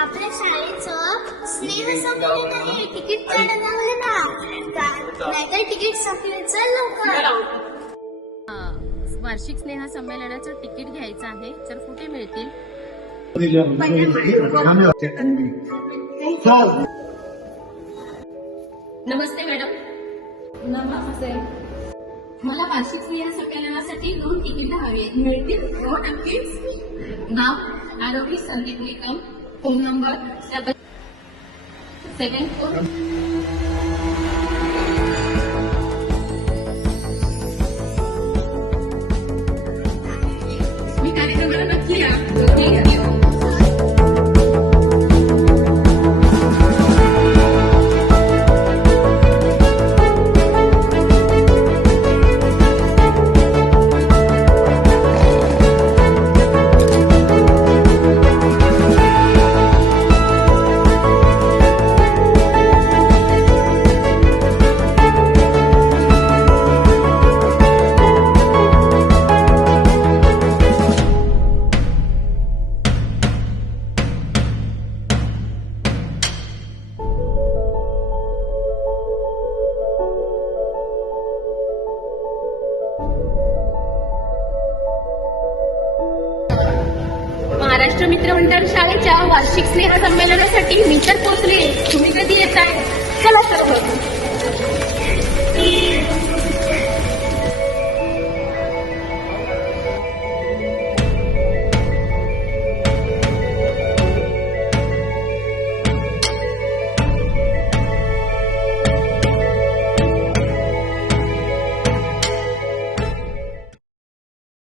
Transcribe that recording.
आपल्या शाळेचं स्नेह संमेलन आहे. तिकीट काढायला आले ना, नाहीतर तिकीट संपले. चल लवकर. वार्षिक स्नेह संमेलनाचं तिकीट घ्यायचं आहे, तर कुठे मिळतील? नमस्ते मॅडम. नमस्ते. मला वार्षिक स्नेह संमेलनासाठी 2 तिकीट हवे मिळतील? हो नक्कीच. नाव आरोपी संदीप निकम. Phone number 774. मी कार्यक्रमाला नक्की या. महाराष्ट्र मित्र मंडळ शाळेच्या वार्षिक स्नेह संमेलनासाठी मी तर पोहोचले. तुम्ही कधी येताय? चला सर्व.